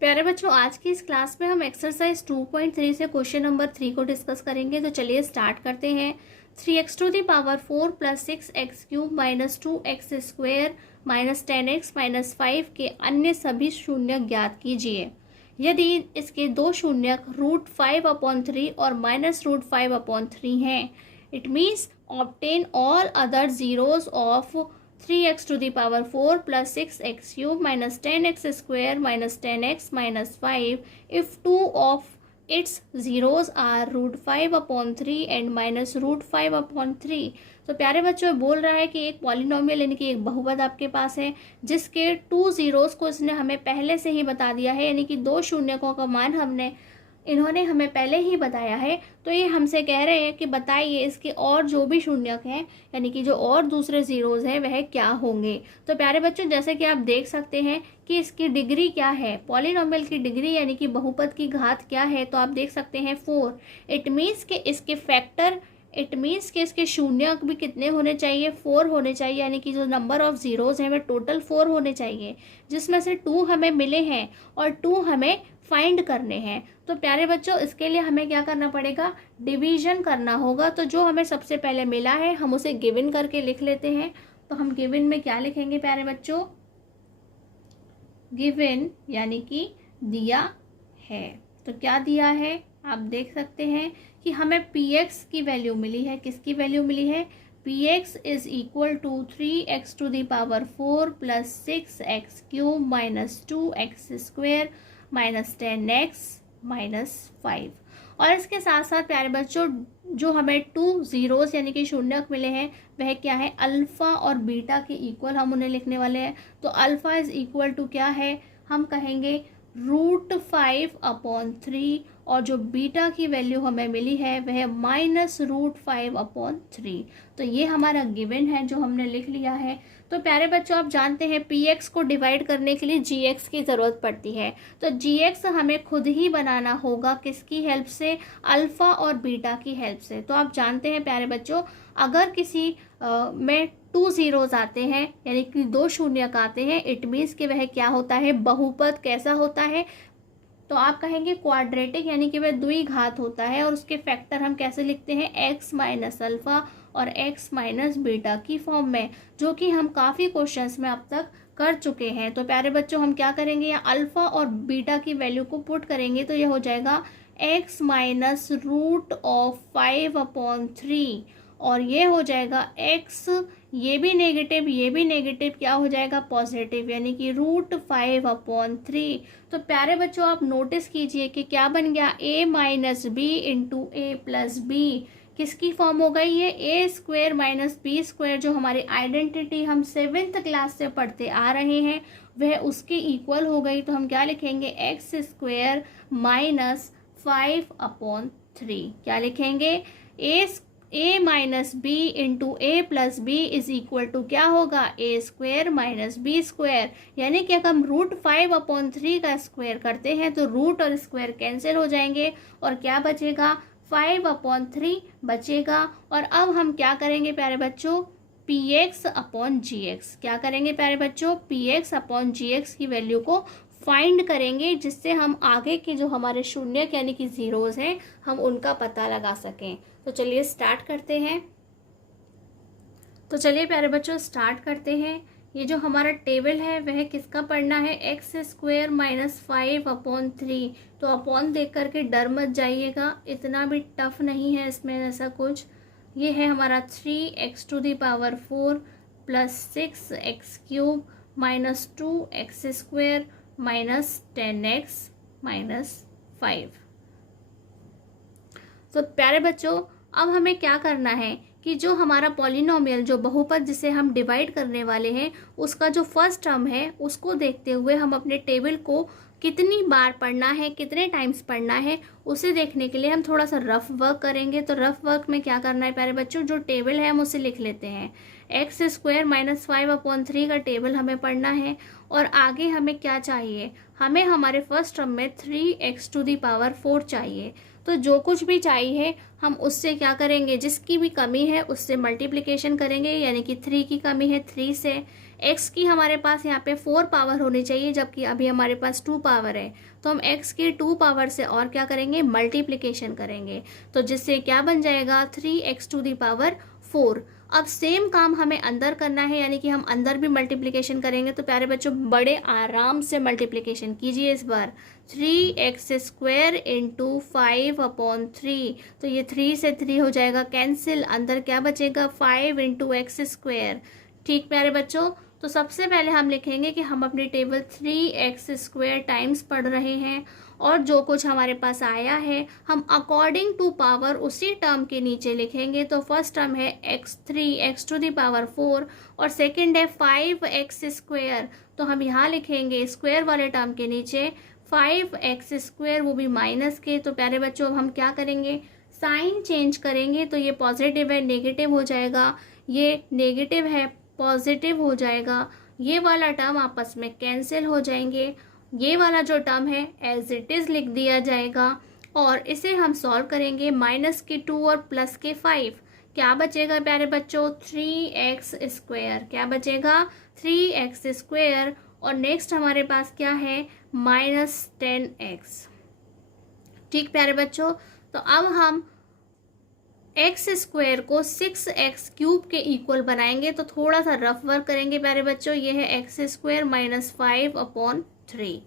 प्यारे बच्चों, आज की इस क्लास में हम एक्सरसाइज 2.3 से क्वेश्चन नंबर 3 को डिस्कस करेंगे। तो चलिए स्टार्ट करते हैं। 3x to the power 4 plus 6x cube minus 2x square minus 10x minus 5 के अन्य सभी शून्य ज्ञात कीजिए। यदि इसके दो शून्यक √5/3 और -√5/3 हैं, it means obtain all other zeros of 3x to the power 4 plus 6x cube minus 10x square minus 10x minus 5 if two of its zeros are √5/3 and minus √5/3। तो प्यारे बच्चों, बोल रहा है कि एक पॉलिनोमियल यानी कि एक बहुपद आपके पास है जिसके 2 जीरोस को इसने हमें पहले से ही बता दिया है, यानी कि दो शून्यकों का मान इन्होंने हमें पहले ही बताया है। तो ये हमसे कह रहे हैं कि बताइए इसके और जो भी शून्यक हैं, यानी कि जो और दूसरे जीरोज हैं, वह क्या होंगे। तो प्यारे बच्चों, जैसे कि आप देख सकते हैं कि इसकी डिग्री क्या है, पॉलिनोमियल की डिग्री यानी कि बहुपद की घात क्या है, तो आप देख सकते हैं 4। इट मीन्स कि इसके शून्यक भी कितने होने चाहिए, 4 होने चाहिए, यानी कि जो नंबर ऑफ जीरोज हैं वे टोटल 4 होने चाहिए, जिसमें से 2 हमें मिले हैं और 2 हमें फाइंड करने हैं। तो प्यारे बच्चों, इसके लिए हमें क्या करना पड़ेगा, डिवीजन करना होगा। तो जो हमें सबसे पहले मिला है हम उसे गिवन करके लिख लेते हैं। तो हम गिवन में क्या लिखेंगे प्यारे बच्चों, गिवन यानी कि दिया है। तो क्या दिया है, आप देख सकते हैं कि हमें px की वैल्यू मिली है। किसकी वैल्यू मिली है, px is equal to 3x to the power 4 plus 6x cube minus 2x square minus 10x minus 5। और इसके साथ साथ प्यारे बच्चों, जो हमें 2 जीरोस यानी कि शून्यक मिले हैं वह क्या है, अल्फा और बीटा के इक्वल हम उन्हें लिखने वाले हैं। तो अल्फा इज इक्वल टू क्या है, हम कहेंगे √5/3 और जो बीटा की वैल्यू हमें मिली है वह -√5/3। तो ये हमारा गिवन है जो हमने लिख लिया है। तो प्यारे बच्चों, आप जानते हैं px को डिवाइड करने के लिए gx की ज़रूरत पड़ती है। तो gx हमें खुद ही बनाना होगा, किसकी हेल्प से, अल्फ़ा और बीटा की हेल्प से। तो आप जानते हैं प्यारे बच्चों, अगर किसी में 2 जीरोज आते हैं यानी कि 2 शून्यक आते हैं, इट मीन्स कि वह क्या होता है, बहुपद। कैसा होता है, तो आप कहेंगे क्वाड्रेटिक, यानी कि वह द्विघात होता है। और उसके फैक्टर हम कैसे लिखते हैं, x माइनस अल्फ़ा और x माइनस बीटा की फॉर्म में, जो कि हम काफ़ी क्वेश्चंस में अब तक कर चुके हैं। तो प्यारे बच्चों, हम क्या करेंगे, या अल्फ़ा और बीटा की वैल्यू को पुट करेंगे तो ये हो जाएगा x माइनस √5/3 और ये हो जाएगा x, ये भी नेगेटिव क्या हो जाएगा, पॉजिटिव, यानी कि √5/3। तो प्यारे बच्चों, आप नोटिस कीजिए कि क्या बन गया, a minus B into A plus B. किसकी फॉर्म हो गई है, A square minus B square, जो हमारी आइडेंटिटी हम 7th क्लास से पढ़ते आ रहे हैं वह उसके इक्वल हो गई। तो हम क्या लिखेंगे, एक्स स्क्वेयर माइनस 5/3। क्या लिखेंगे, a minus B into A plus b is equal to क्या होगा, a square minus B square. यानी कि अगर हम √5/3 का स्क्वायर करते हैं तो रूट और स्क्वायर कैंसिल हो जाएंगे और क्या बचेगा, 5/3 बचेगा। और अब हम क्या करेंगे प्यारे बच्चों, px/gx। क्या करेंगे प्यारे बच्चों, px/gx की वैल्यू को फाइंड करेंगे, जिससे हम आगे के जो हमारे शून्यक यानी कि जीरोज हैं हम उनका पता लगा सकें। तो चलिए स्टार्ट करते हैं। तो चलिए प्यारे बच्चों स्टार्ट करते हैं। ये जो हमारा टेबल है वह किसका पढ़ना है, एक्स स्क्वेयर माइनस 5/3। तो अपॉन देख करके डर मत जाइएगा, इतना भी टफ नहीं है इसमें ऐसा कुछ। ये है हमारा 3x to the power 4 plus 6x cube minus 2x square minus 10x minus 5। तो प्यारे बच्चों, अब हमें क्या करना है कि जो हमारा पॉलिनोमियल, जो बहुपद जिसे हम डिवाइड करने वाले हैं, उसका जो फर्स्ट टर्म है उसको देखते हुए हम अपने टेबल को कितनी बार पढ़ना है, कितने टाइम्स पढ़ना है, उसे देखने के लिए हम थोड़ा सा रफ वर्क करेंगे। तो रफ वर्क में क्या करना है प्यारे बच्चों, जो टेबल है हम उसे लिख लेते हैं। एक्स स्क्वायर माइनस 5/3 का टेबल हमें पढ़ना है। और आगे हमें क्या चाहिए, हमें हमारे फर्स्ट टर्म में 3x टू द पावर 4 चाहिए। तो जो कुछ भी चाहिए हम उससे क्या करेंगे, जिसकी भी कमी है उससे मल्टीप्लिकेशन करेंगे, यानी कि 3 की कमी है 3 से, x की हमारे पास यहाँ पे 4 पावर होनी चाहिए, जबकि अभी हमारे पास 2 पावर है, तो हम x की 2 पावर से और क्या करेंगे, मल्टीप्लिकेशन करेंगे, तो जिससे क्या बन जाएगा 3x⁴। अब सेम काम हमें अंदर करना है, यानी कि हम अंदर भी मल्टीप्लिकेशन करेंगे। तो प्यारे बच्चों बड़े आराम से मल्टीप्लिकेशन कीजिए इस बार। 3x² इंटू 5/3, तो ये 3 से 3 हो जाएगा कैंसिल, अंदर क्या बचेगा 5 इंटू x²। ठीक प्यारे बच्चों, तो सबसे पहले हम लिखेंगे कि हम अपनी टेबल 3x² टाइम्स पढ़ रहे हैं, और जो कुछ हमारे पास आया है हम अकॉर्डिंग टू पावर उसी टर्म के नीचे लिखेंगे। तो फर्स्ट टर्म है x3 x⁴ और सेकंड है 5x², तो हम यहाँ लिखेंगे स्क्वायर वाले टर्म के नीचे 5x², वो भी माइनस के। तो प्यारे बच्चों अब हम क्या करेंगे, साइन चेंज करेंगे, तो ये पॉजिटिव है नेगेटिव हो जाएगा, ये नेगेटिव है पॉजिटिव हो जाएगा, ये वाला टर्म आपस में कैंसिल हो जाएंगे, ये वाला जो टर्म है एज इट इज़ लिख दिया जाएगा, और इसे हम सॉल्व करेंगे। -2 और +5 क्या बचेगा प्यारे बच्चों, 3x², क्या बचेगा 3x², और नेक्स्ट हमारे पास क्या है -10x। ठीक प्यारे बच्चों, तो अब हम x² को 6x³ के इक्वल बनाएंगे, तो थोड़ा सा रफ वर्क करेंगे प्यारे बच्चों। ये है x² - 5/3,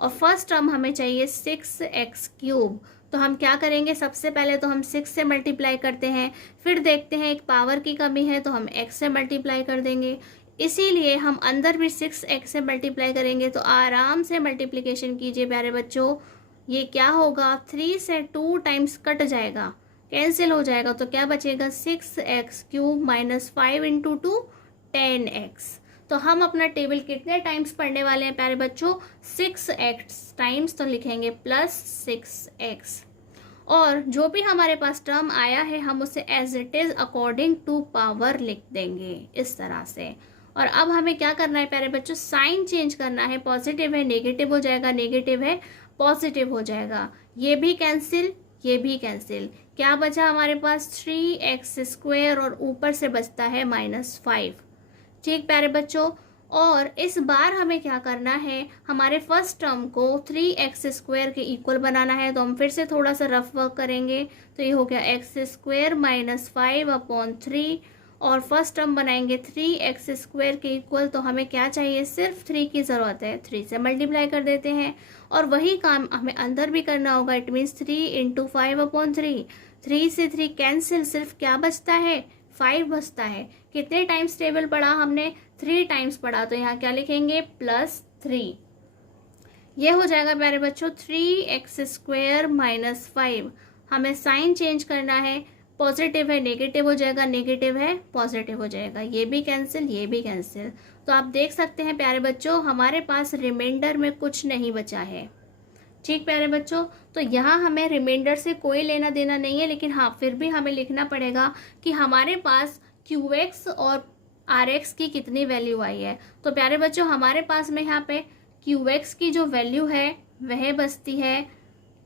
और फर्स्ट टर्म हमें चाहिए 6x³। तो हम क्या करेंगे, सबसे पहले तो हम 6 से मल्टीप्लाई करते हैं, फिर देखते हैं एक पावर की कमी है तो हम x से मल्टीप्लाई कर देंगे, इसीलिए हम अंदर भी 6x से मल्टीप्लाई करेंगे। तो आराम से मल्टीप्लिकेशन कीजिए प्यारे बच्चों। ये क्या होगा, 3 से 2 टाइम्स कट जाएगा, कैंसिल हो जाएगा, तो क्या बचेगा 6x³ - 5 इंटू 2 10x। तो हम अपना टेबल कितने टाइम्स पढ़ने वाले हैं प्यारे बच्चों, 6x टाइम्स, तो लिखेंगे +6x, और जो भी हमारे पास टर्म आया है हम उसे as it is according to power लिख देंगे इस तरह से। और अब हमें क्या करना है प्यारे बच्चों, साइन चेंज करना है, पॉजिटिव है नेगेटिव हो जाएगा, नेगेटिव है पॉजिटिव हो जाएगा, ये भी कैंसिल, ये भी कैंसिल, क्या बचा हमारे पास 3x² और ऊपर से बचता है -5। ठीक प्यारे बच्चों, और इस बार हमें क्या करना है, हमारे फर्स्ट टर्म को 3x² के इक्वल बनाना है, तो हम फिर से थोड़ा सा रफ वर्क करेंगे। तो ये हो गया x² - 5/3, और फर्स्ट टर्म बनाएंगे 3x² के इक्वल, तो हमें क्या चाहिए, सिर्फ 3 की ज़रूरत है, 3 से मल्टीप्लाई कर देते हैं, और वही काम हमें अंदर भी करना होगा। इट मीन्स 3 इंटू 5/3, 3 से 3 कैंसिल, सिर्फ क्या बचता है 5 बचता है। कितने टाइम्स टेबल पढ़ा हमने, 3 टाइम्स पढ़ा, तो यहाँ क्या लिखेंगे +3। ये हो जाएगा प्यारे बच्चों 3x² - 5। हमें साइन चेंज करना है, पॉजिटिव है नेगेटिव हो जाएगा, नेगेटिव है पॉजिटिव हो जाएगा, ये भी कैंसिल, ये भी कैंसिल। तो आप देख सकते हैं प्यारे बच्चों हमारे पास रिमाइंडर में कुछ नहीं बचा है। ठीक प्यारे बच्चों, तो यहाँ हमें रिमाइंडर से कोई लेना देना नहीं है, लेकिन हाँ फिर भी हमें लिखना पड़ेगा कि हमारे पास QX और RX की कितनी वैल्यू आई है। तो प्यारे बच्चों हमारे पास में यहाँ पे QX की जो वैल्यू है वह बचती है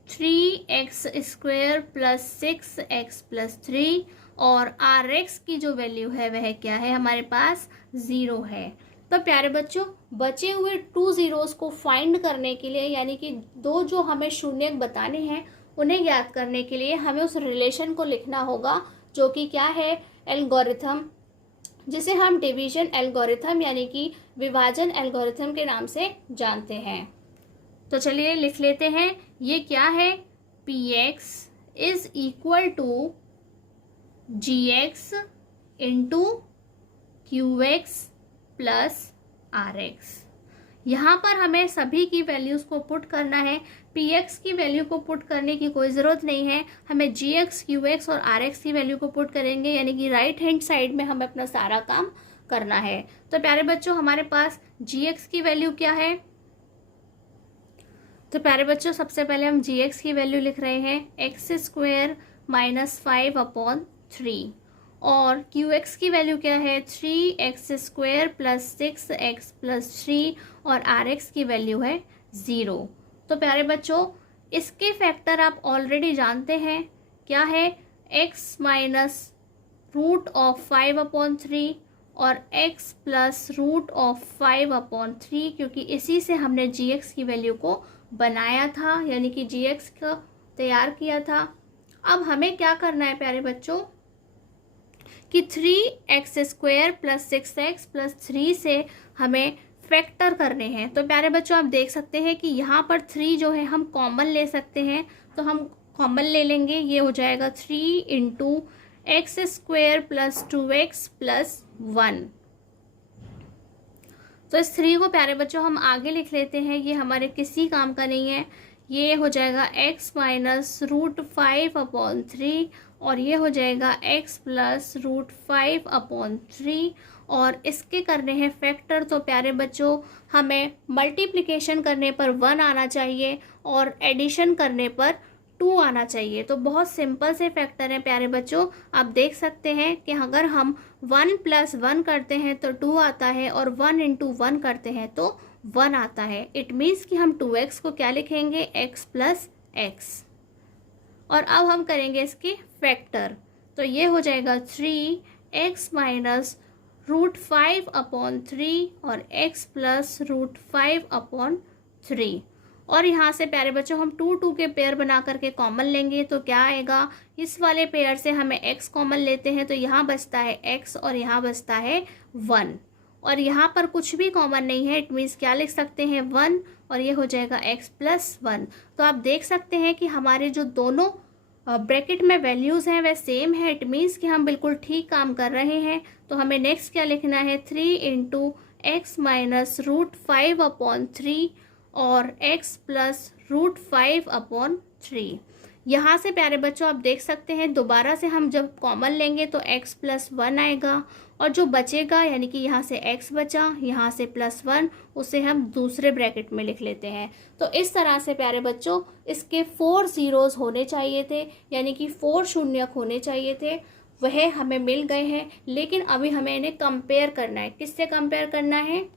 3x² + 6x + 3, और RX की जो वैल्यू है वह क्या है, हमारे पास 0 है। तो प्यारे बच्चों बचे हुए 2 ज़ीरोज़ को फाइंड करने के लिए, यानी कि 2 जो हमें शून्य बताने हैं उन्हें ज्ञात करने के लिए हमें उस रिलेशन को लिखना होगा, जो कि क्या है, एल्गोरिथम, जिसे हम डिवीजन एल्गोरिथम यानी कि विभाजन एल्गोरिथम के नाम से जानते हैं। तो चलिए लिख लेते हैं, ये क्या है, Px = Gx into QX + RX। यहाँ पर हमें सभी की वैल्यूज़ को पुट करना है। Px की वैल्यू को पुट करने की कोई ज़रूरत नहीं है, हमें Gx, QX और RX की वैल्यू को पुट करेंगे, यानी कि राइट हैंड साइड में हमें अपना सारा काम करना है। तो प्यारे बच्चों हमारे पास Gx की वैल्यू क्या है, तो प्यारे बच्चों सबसे पहले हम Gx की वैल्यू लिख रहे हैं x² - 5/3, और QX की वैल्यू क्या है 3x² + 6x + 3, और RX की वैल्यू है 0। तो प्यारे बच्चों इसके फैक्टर आप ऑलरेडी जानते हैं, क्या है, x - √5/3 और x प्लस रूट ऑफ 5/3, क्योंकि इसी से हमने gx की वैल्यू को बनाया था, यानी कि gx का तैयार किया था। अब हमें क्या करना है प्यारे बच्चों कि 3x² प्लस 6x प्लस 3 से हमें फैक्टर करने हैं। तो प्यारे बच्चों आप देख सकते हैं कि यहाँ पर 3 जो है हम कॉमन ले सकते हैं, तो हम कॉमन ले लेंगे। ये हो जाएगा 3 into x² plus 2x plus 1। तो इस 3 को प्यारे बच्चों हम आगे लिख लेते हैं, ये हमारे किसी काम का नहीं है। ये हो जाएगा x माइनस रूट 5/3 और ये हो जाएगा x प्लस रूट 5/3 और इसके करने हैं फैक्टर। तो प्यारे बच्चों हमें मल्टीप्लिकेशन करने पर 1 आना चाहिए और एडिशन करने पर 2 आना चाहिए। तो बहुत सिंपल से फैक्टर है प्यारे बच्चों। आप देख सकते हैं कि अगर हम 1 + 1 करते हैं तो 2 आता है और 1 × 1 करते हैं तो 1 आता है। इट मीन्स कि हम 2x को क्या लिखेंगे, x प्लस x। और अब हम करेंगे इसके फैक्टर, तो ये हो जाएगा 3x माइनस रूट 5/3 और x प्लस रूट 5/3। और यहाँ से प्यारे बच्चों हम 2 के पेयर बना करके कॉमन लेंगे तो क्या आएगा, इस वाले पेयर से हमें x कॉमन लेते हैं तो यहाँ बचता है x और यहाँ बचता है 1 और यहाँ पर कुछ भी कॉमन नहीं है। इट मीन्स क्या लिख सकते हैं 1 और ये हो जाएगा x प्लस 1। तो आप देख सकते हैं कि हमारे जो दोनों ब्रैकेट में वैल्यूज़ हैं वह सेम है। इट मीन्स कि हम बिल्कुल ठीक काम कर रहे हैं। तो हमें नेक्स्ट क्या लिखना है, 3 इंटू एक्स माइनस रूट 5/3 और x प्लस रूट 5/3। यहाँ से प्यारे बच्चों आप देख सकते हैं दोबारा से हम जब कॉमन लेंगे तो x प्लस 1 आएगा और जो बचेगा यानी कि यहाँ से x बचा, यहाँ से प्लस 1, उसे हम दूसरे ब्रैकेट में लिख लेते हैं। तो इस तरह से प्यारे बच्चों इसके 4 ज़ीरोज़ होने चाहिए थे, यानी कि 4 शून्यक होने चाहिए थे। वह हमें मिल गए हैं, लेकिन अभी हमें इन्हें कंपेयर करना है। किससे कंपेयर करना है,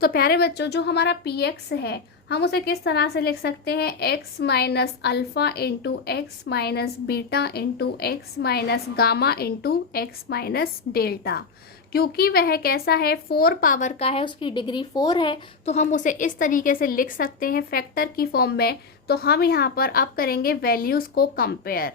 तो प्यारे बच्चों जो हमारा px है हम उसे किस तरह से लिख सकते हैं, x minus alpha into x minus beta into x minus gamma into x minus delta. क्योंकि वह कैसा है, 4 पावर का है, उसकी डिग्री 4 है, तो हम उसे इस तरीके से लिख सकते हैं फैक्टर की फॉर्म में। तो हम यहाँ पर अब करेंगे वैल्यूज़ को कंपेयर।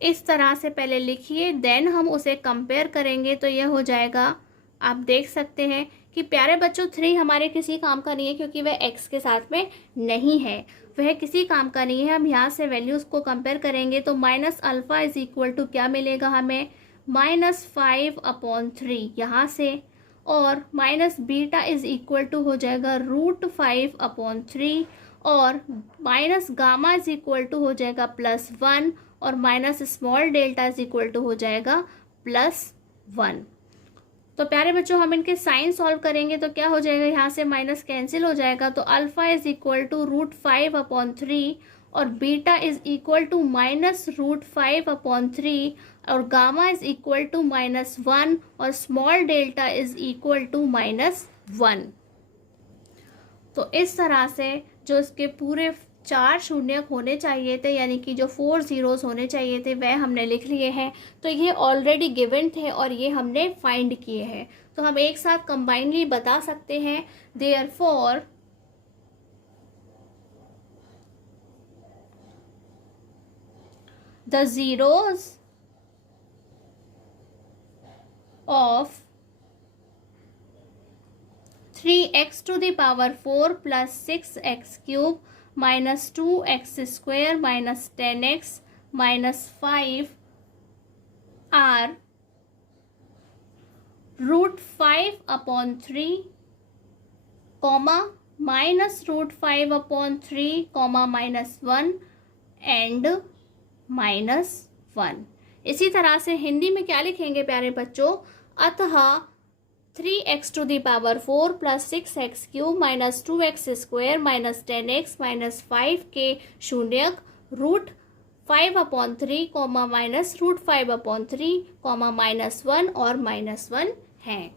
इस तरह से पहले लिखिए, देन हम उसे कंपेयर करेंगे। तो यह हो जाएगा, आप देख सकते हैं कि प्यारे बच्चों 3 हमारे किसी काम का नहीं है, क्योंकि वह x के साथ में नहीं है, वह किसी काम का नहीं है। हम यहाँ से वैल्यूज़ को कंपेयर करेंगे तो minus alpha is equal to क्या मिलेगा हमें, -5/3 यहाँ से, और minus beta is equal to हो जाएगा रूट 5/3 और minus gamma is equal to हो जाएगा +1 और minus small delta is equal to हो जाएगा +1। तो प्यारे बच्चों हम इनके साइन सॉल्व करेंगे तो क्या हो जाएगा, यहाँ से माइनस कैंसिल हो जाएगा। तो alpha is equal to root 5/3 और beta is equal to minus root 5/3 और गामा इज इक्वल टू -1 और small delta is equal to -1। तो इस तरह से जो इसके पूरे 4 शून्यक होने चाहिए थे, यानी कि जो 4 ज़ीरोज़ होने चाहिए थे, वह हमने लिख लिए हैं। तो ये ऑलरेडी गिवन थे और ये हमने फाइंड किए हैं। तो हम एक साथ कंबाइनली बता सकते हैं, therefore the zeros of 3x⁴ plus 6x³ minus 2x² minus 10x minus 5 are root 5/3 comma minus root 5/3 comma -1 and -1। इसी तरह से हिंदी में क्या लिखेंगे प्यारे बच्चों, अतः 3x⁴ plus 6x³ minus 2x² minus 10x minus 5 के शून्यक root 5/3 comma minus root 5/3 comma -1 और -1 हैं।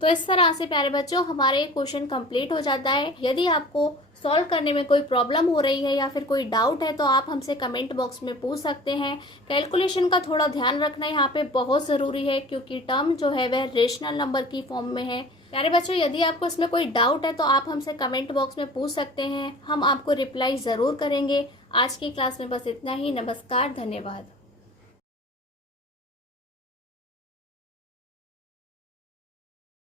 तो तो इस तरह से प्यारे बच्चों हमारे क्वेश्चन कंप्लीट हो जाता है। यदि आपको सॉल्व करने में कोई प्रॉब्लम हो रही है या फिर कोई डाउट है तो आप हमसे कमेंट बॉक्स में पूछ सकते हैं। कैलकुलेशन का थोड़ा ध्यान रखना यहाँ पे बहुत ज़रूरी है, क्योंकि टर्म जो है वह रेशनल नंबर की फॉर्म में है। प्यारे बच्चों यदि आपको इसमें कोई डाउट है तो आप हमसे कमेंट बॉक्स में पूछ सकते हैं, हम आपको रिप्लाई ज़रूर करेंगे। आज की क्लास में बस इतना ही। नमस्कार, धन्यवाद।